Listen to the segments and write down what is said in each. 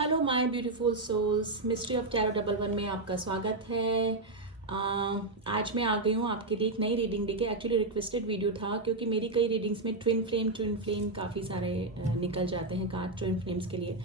Hello my beautiful souls, mystery of tarot double one में आपका स्वागत है। आज मैं आ गई हूँ आपके लिए एक नई रीडिंग लेके। एक्चुअली रिक्वेस्टेड वीडियो था क्योंकि मेरी कई रीडिंग्स में ट्विन फ्लेम काफ़ी सारे निकल जाते हैं कार्ड ट्विन फ्लेम्स के लिए।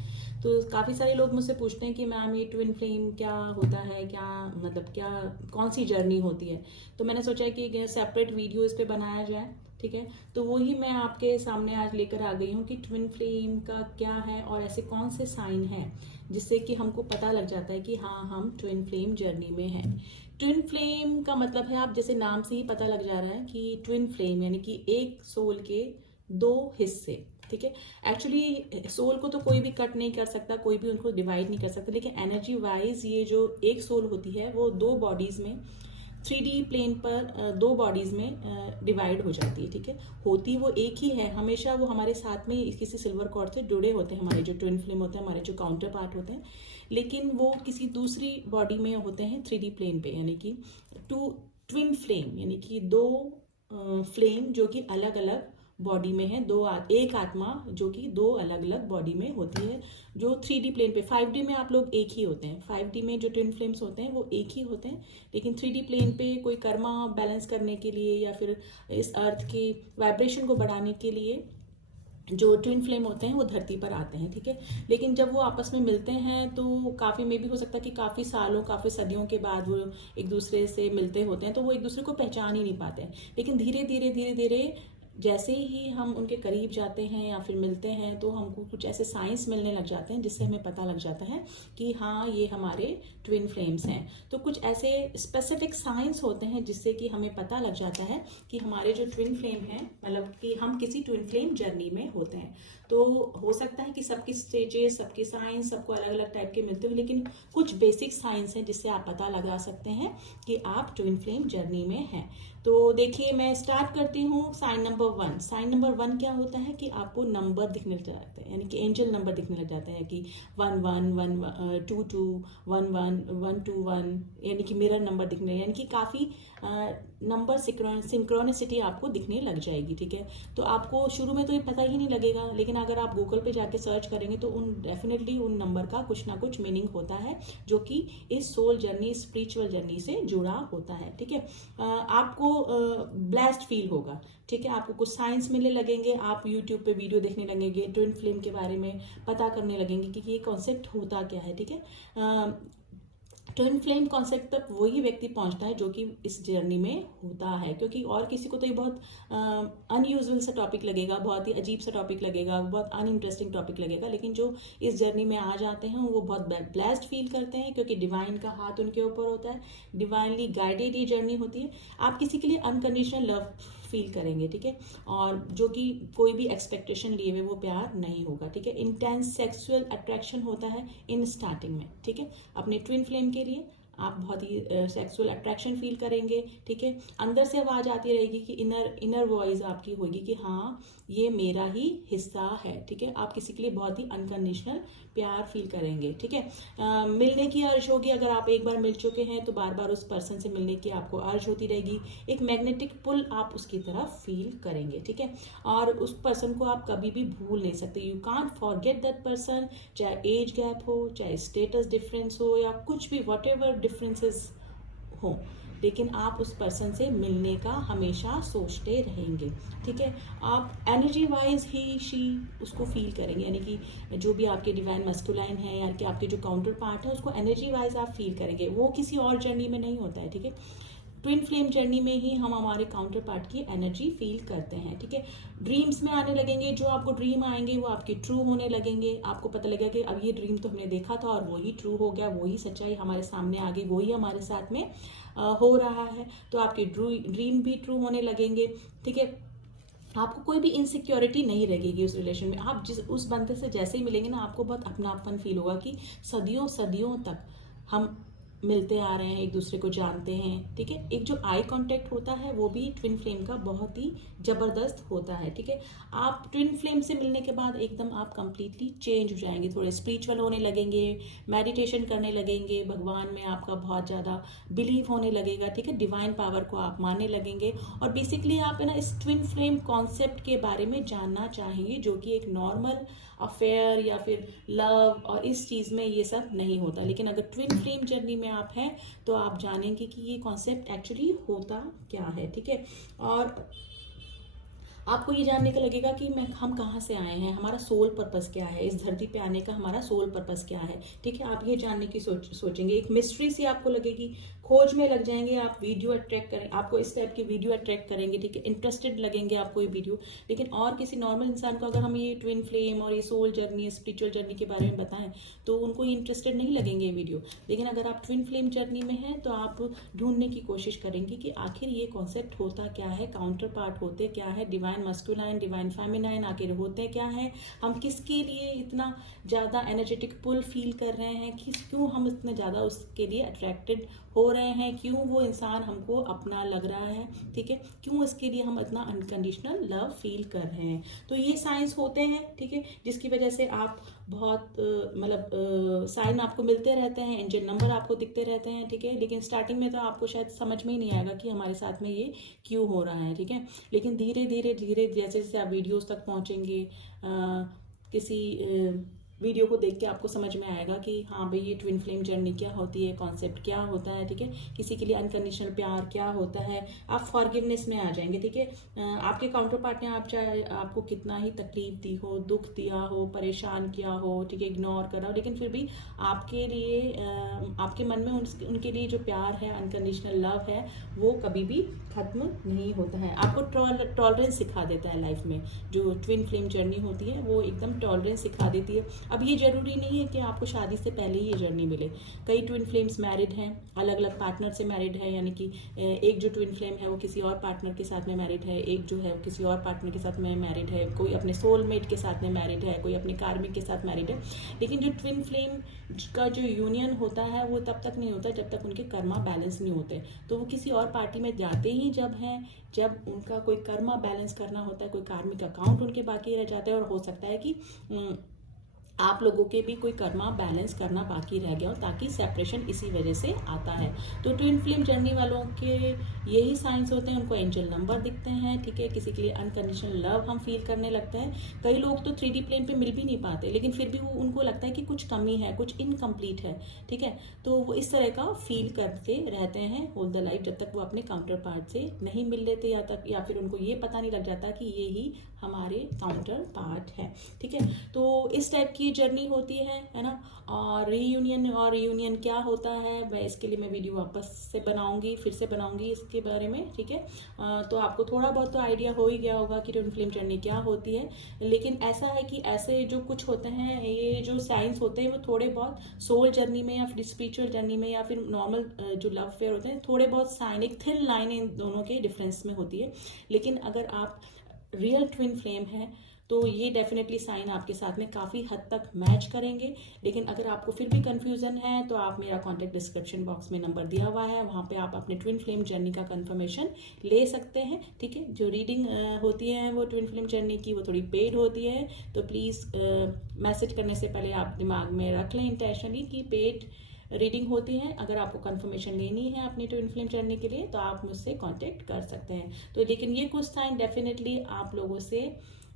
तो काफ़ी सारे लोग मुझसे पूछते हैं कि मैम ये ट्विन फ्लेम क्या होता है, क्या मतलब क्या कौन सी जर्नी होती है। तो मैंने सोचा कि सेपरेट वीडियो इस पर बनाया जाए, ठीक है। तो वही मैं आपके सामने आज लेकर आ गई हूँ कि ट्विन फ्लेम का क्या है और ऐसे कौन से साइन हैं जिससे कि हमको पता लग जाता है कि हाँ हम ट्विन फ्लेम जर्नी में हैं। ट्विन फ्लेम का मतलब है, आप जैसे नाम से ही पता लग जा रहा है कि ट्विन फ्लेम यानी कि एक सोल के दो हिस्से, ठीक है। एक्चुअली सोल को तो कोई भी कट नहीं कर सकता, कोई भी उनको डिवाइड नहीं कर सकता, लेकिन एनर्जी वाइज ये जो एक सोल होती है वो दो बॉडीज में 3D प्लेन पर दो बॉडीज में डिवाइड हो जाती है, ठीक है। होती वो एक ही है, हमेशा वो हमारे साथ में किसी सिल्वर कॉर्ड से जुड़े होते हैं, हमारे जो ट्विन फ्लेम होते हैं, हमारे जो काउंटर पार्ट होते हैं, लेकिन वो किसी दूसरी बॉडी में होते हैं 3D प्लेन पे। यानी कि ट्विन फ्लेम यानी कि दो फ्लेम जो कि अलग अलग बॉडी में है, एक आत्मा जो कि दो अलग अलग बॉडी में होती है। जो 3D प्लेन पे, 5D में आप लोग एक ही होते हैं, 5D में जो ट्विन फ्लेम्स होते हैं वो एक ही होते हैं, लेकिन 3D प्लेन पे कोई कर्मा बैलेंस करने के लिए या फिर इस अर्थ के वाइब्रेशन को बढ़ाने के लिए जो ट्विन फ्लेम होते हैं वो धरती पर आते हैं, ठीक है। लेकिन जब वो आपस में मिलते हैं तो काफ़ी में भी हो सकता है कि काफ़ी सालों काफ़ी सदियों के बाद वो एक दूसरे से मिलते होते हैं, तो वो एक दूसरे को पहचान ही नहीं पाते हैं। लेकिन धीरे धीरे धीरे धीरे जैसे ही हम उनके करीब जाते हैं या फिर मिलते हैं तो हमको कुछ ऐसे साइंस मिलने लग जाते हैं जिससे हमें पता लग जाता है कि हाँ ये हमारे ट्विन फ्लेम्स हैं। तो कुछ ऐसे स्पेसिफिक साइंस होते हैं जिससे कि हमें पता लग जाता है कि हमारे जो ट्विन फ्लेम हैं, मतलब कि हम किसी ट्विन फ्लेम जर्नी में होते हैं। तो हो सकता है कि सबकी स्टेजेस, सबकी साइंस सबको अलग अलग टाइप के मिलते हो, लेकिन कुछ बेसिक साइंस हैं जिससे आप पता लगा सकते हैं कि आप ट्विन फ्लेम जर्नी में हैं। तो देखिए मैं स्टार्ट करती हूँ। Sign number one. Sign number one क्या होता है कि आपको नंबर दिखने लग जाते हैं, यानी कि एंजल नंबर दिखने लग जाते हैं कि 1111 22 11 121, यानी कि मिरर नंबर दिखने, यानी कि काफ़ी नंबर सिंक्रोनिसिटी आपको दिखने लग जाएगी, ठीक है। तो आपको शुरू में तो ये पता ही नहीं लगेगा, लेकिन अगर आप गूगल पे जाके सर्च करेंगे तो डेफिनेटली उन नंबर का कुछ ना कुछ मीनिंग होता है जो कि इस सोल जर्नी, स्पिरिचुअल जर्नी से जुड़ा होता है, ठीक है। आपको ब्लेस्ड फील होगा, ठीक है। आपको कुछ साइंस मिलने लगेंगे, आप यूट्यूब पे वीडियो देखने लगेंगे, ट्विन फ्लेम के बारे में पता करने लगेंगे कि ये कॉन्सेप्ट होता क्या है, ठीक है। ट्विन फ्लेम कॉन्सेप्ट तक वही व्यक्ति पहुंचता है जो कि इस जर्नी में होता है, क्योंकि और किसी को तो ये बहुत अनयूजुअल सा टॉपिक लगेगा, बहुत ही अजीब सा टॉपिक लगेगा, बहुत अनइंटरेस्टिंग टॉपिक लगेगा, लेकिन जो इस जर्नी में आ जाते हैं वो बहुत ब्लेस्ड फील करते हैं क्योंकि डिवाइन का हाथ उनके ऊपर होता है, डिवाइनली गाइडेड ये जर्नी होती है। आप किसी के लिए अनकंडीशनल लव फील करेंगे, ठीक है, और जो कि कोई भी एक्सपेक्टेशन लिए हुए वो प्यार नहीं होगा, ठीक है। इंटेंस सेक्सुअल अट्रैक्शन होता है इन स्टार्टिंग में, ठीक है। अपने ट्विन फ्लेम के लिए आप बहुत ही सेक्सुअल अट्रैक्शन फील करेंगे, ठीक है। अंदर से आवाज आती रहेगी कि इनर वॉइस आपकी होगी कि हाँ ये मेरा ही हिस्सा है, ठीक है। आप किसी के लिए बहुत ही अनकंडीशनल प्यार फील करेंगे, ठीक है। मिलने की अर्ज होगी, अगर आप एक बार मिल चुके हैं तो बार बार उस पर्सन से मिलने की आपको अर्ज होती रहेगी, एक मैग्नेटिक पुल आप उसकी तरफ फील करेंगे, ठीक है। और उस पर्सन को आप कभी भी भूल नहीं सकते, you can't forget that person, चाहे एज गैप हो, चाहे स्टेटस डिफरेंस हो या कुछ भी वट एवर डिफरेंसेस हो, लेकिन आप उस पर्सन से मिलने का हमेशा सोचते रहेंगे, ठीक है। आप एनर्जी वाइज ही शी उसको फील करेंगे, यानी कि जो भी आपके डिवाइन मस्कुलाइन है या कि आपके जो काउंटर पार्ट है उसको एनर्जी वाइज आप फील करेंगे, वो किसी और जर्नी में नहीं होता है, ठीक है। ट्विन फ्लेम जर्नी में ही हम हमारे काउंटर पार्ट की एनर्जी फील करते हैं, ठीक है। ड्रीम्स में आने लगेंगे, जो आपको ड्रीम आएंगे वो आपके ट्रू होने लगेंगे, आपको पता लगेगा कि अब ये ड्रीम तो हमने देखा था और वही ट्रू हो गया, वही सच्चाई हमारे सामने आ गई, वही हमारे साथ में हो रहा है। तो आपके ड्रीम भी ट्रू होने लगेंगे, ठीक है। आपको कोई भी इनसिक्योरिटी नहीं लगेगी उस रिलेशन में। आप जिस उस बंदे से जैसे ही मिलेंगे ना, आपको बहुत अपनापन फील होगा कि सदियों सदियों तक हम मिलते आ रहे हैं, एक दूसरे को जानते हैं, ठीक है। एक जो आई कांटेक्ट होता है वो भी ट्विन फ्लेम का बहुत ही जबरदस्त होता है, ठीक है। आप ट्विन फ्लेम से मिलने के बाद एकदम आप कंप्लीटली चेंज हो जाएंगे, थोड़े स्पिरिचुअल होने लगेंगे, मेडिटेशन करने लगेंगे, भगवान में आपका बहुत ज़्यादा बिलीव होने लगेगा, ठीक है। डिवाइन पावर को आप मानने लगेंगे और बेसिकली आप है ना इस ट्विन फ्लेम कॉन्सेप्ट के बारे में जानना चाहेंगे जो कि एक नॉर्मल अफेयर या फिर लव और इस चीज़ में ये सब नहीं होता। लेकिन अगर ट्विन फ्लेम जर्नी में आप हैं तो आप जानेंगे कि ये कॉन्सेप्ट एक्चुअली होता क्या है, ठीक है। और आपको ये जानने का लगेगा कि हम कहाँ से आए हैं, हमारा सोल पर्पस क्या है, इस धरती पे आने का हमारा सोल पर्पस क्या है, ठीक है। आप ये जानने की सोचेंगे, एक मिस्ट्री सी आपको लगेगी, खोज में लग जाएंगे आप, वीडियो अट्रैक्ट करें आपको, इस टाइप की वीडियो अट्रैक्ट करेंगे, ठीक है। इंटरेस्टेड लगेंगे आपको ये वीडियो। लेकिन और किसी नॉर्मल इंसान को अगर हम ये ट्विन फ्लेम और ये सोल जर्नी, स्पिरिचुअल जर्नी के बारे में बताएं तो उनको इंटरेस्टेड नहीं लगेंगे ये वीडियो। लेकिन अगर आप ट्विन फ्लेम जर्नी में हैं तो आप ढूंढने की कोशिश करेंगे कि आखिर ये कॉन्सेप्ट होता क्या है, काउंटर पार्ट होते क्या है, डिवाइन मस्कुलाइन डिवाइन फेमिनाइन आखिर होते क्या है, हम किसके लिए इतना ज़्यादा एनर्जेटिक पुल फील कर रहे हैं, क्यों हम इतने ज़्यादा उसके लिए अट्रैक्टेड हो रहे हैं, क्यों वो इंसान हमको अपना लग रहा है, ठीक है, क्यों इसके लिए हम इतना अनकंडीशनल लव फील कर रहे हैं। तो ये साइंस होते हैं, ठीक है, जिसकी वजह से आप बहुत मतलब साइन आपको मिलते रहते हैं, एंजल नंबर आपको दिखते रहते हैं, ठीक है। लेकिन स्टार्टिंग में तो आपको शायद समझ में ही नहीं आएगा कि हमारे साथ में ये क्यों हो रहा है, ठीक है। लेकिन धीरे धीरे धीरे जैसे जैसे आप वीडियोस तक पहुंचेंगे, किसी वीडियो को देख के आपको समझ में आएगा कि हाँ भाई ये ट्विन फ्लेम जर्नी क्या होती है, कॉन्सेप्ट क्या होता है, ठीक है। किसी के लिए अनकंडीशनल प्यार क्या होता है, आप फॉरगिवनेस में आ जाएंगे, ठीक है। आपके काउंटर पार्ट ने आप चाहे आपको कितना ही तकलीफ दी हो, दुख दिया हो, परेशान किया हो, ठीक है, इग्नोर करा हो, लेकिन फिर भी आपके लिए आपके मन में उनके लिए जो प्यार है, अनकंडीशनल लव है, वो कभी भी खत्म नहीं होता है। आपको टॉलरेंस सिखा देता है लाइफ में। जो ट्विन फ्लेम जर्नी होती है वो एकदम टॉलरेंस सिखा देती है। अब ये जरूरी नहीं है कि आपको शादी से पहले ही ये जर्नी मिले। कई ट्विन फ्लेम्स मैरिड हैं, अलग अलग पार्टनर से मैरिड है, यानी कि एक जो ट्विन फ्लेम है वो किसी और पार्टनर के साथ में मैरिड है, एक जो है वो किसी और पार्टनर के साथ में मैरिड है, कोई अपने सोलमेट के साथ में मैरिड है, कोई अपने कार्मिक के साथ मैरिड है। लेकिन जो ट्विन फ्लेम का जो यूनियन होता है वो तब तक नहीं होता जब तक उनके कर्मा बैलेंस नहीं होते। तो वो किसी और पार्टी में जाते ही जब उनका कोई कर्मा बैलेंस करना होता है, कोई कार्मिक अकाउंट उनके बाकी रह जाते हैं, और हो सकता है कि आप लोगों के भी कोई कर्मा बैलेंस करना बाकी रह गया हो, ताकि सेपरेशन इसी वजह से आता है। तो ट्विन फ्लेम जर्नी वालों के यही साइंस होते हैं, उनको एंजल नंबर दिखते हैं, ठीक है। किसी के लिए अनकंडीशनल लव हम फील करने लगते हैं। कई लोग तो 3D प्लेन पे मिल भी नहीं पाते, लेकिन फिर भी वो उनको लगता है कि कुछ कमी है, कुछ इनकम्प्लीट है, ठीक है। तो वो इस तरह का फील करते रहते हैं होल द लाइफ, जब तक वो अपने काउंटर पार्ट से नहीं मिल लेते, या फिर उनको ये पता नहीं लग जाता कि ये ही हमारे काउंटर पार्ट है, ठीक है। तो इस टाइप की जर्नी होती है ना। और रीयूनियन क्या होता है, मैं इसके लिए मैं वीडियो वापस से बनाऊंगी, फिर से बनाऊंगी इसके बारे में, ठीक है। तो आपको थोड़ा बहुत तो आइडिया हो ही गया होगा कि ट्विन फ्लेम जर्नी क्या होती है। लेकिन ऐसा है कि ऐसे जो कुछ होते हैं, ये जो साइंस होते हैं वो थोड़े बहुत सोल जर्नी में या फिर स्पिरिचुअल जर्नी में या फिर नॉर्मल जो लव फेयर होते हैं, थोड़े बहुत साइन, एक थिन लाइन इन दोनों के डिफरेंस में होती है। लेकिन अगर आप रियल ट्विन फ्लेम है तो ये डेफिनेटली साइन आपके साथ में काफ़ी हद तक मैच करेंगे। लेकिन अगर आपको फिर भी कंफ्यूजन है तो आप मेरा कॉन्टैक्ट डिस्क्रिप्शन बॉक्स में नंबर दिया हुआ है, वहाँ पे आप अपने ट्विन फ्लेम जर्नी का कंफर्मेशन ले सकते हैं, ठीक है। जो रीडिंग होती है वो ट्विन फ्लेम जर्नी की, वो थोड़ी पेड होती है, तो प्लीज़ मैसेज करने से पहले आप दिमाग में रख लें इंटेंशनली कि पेड रीडिंग होती है। अगर आपको कंफर्मेशन लेनी है अपनी ट्विन फ्लेम जर्नी के लिए तो आप मुझसे कांटेक्ट कर सकते हैं। तो लेकिन ये कुछ साइन डेफिनेटली आप लोगों से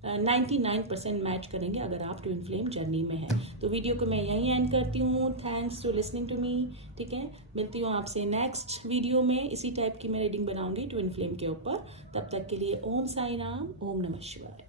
99% मैच करेंगे अगर आप ट्विन फ्लेम जर्नी में है। तो वीडियो को मैं यहीं एंड करती हूँ। Thanks to listening to me, ठीक है। मिलती हूँ आपसे नेक्स्ट वीडियो में, इसी टाइप की मैं रीडिंग बनाऊंगी ट्विन फ्लेम के ऊपर। तब तक के लिए ओम साई राम, ओम नमः शिवाय।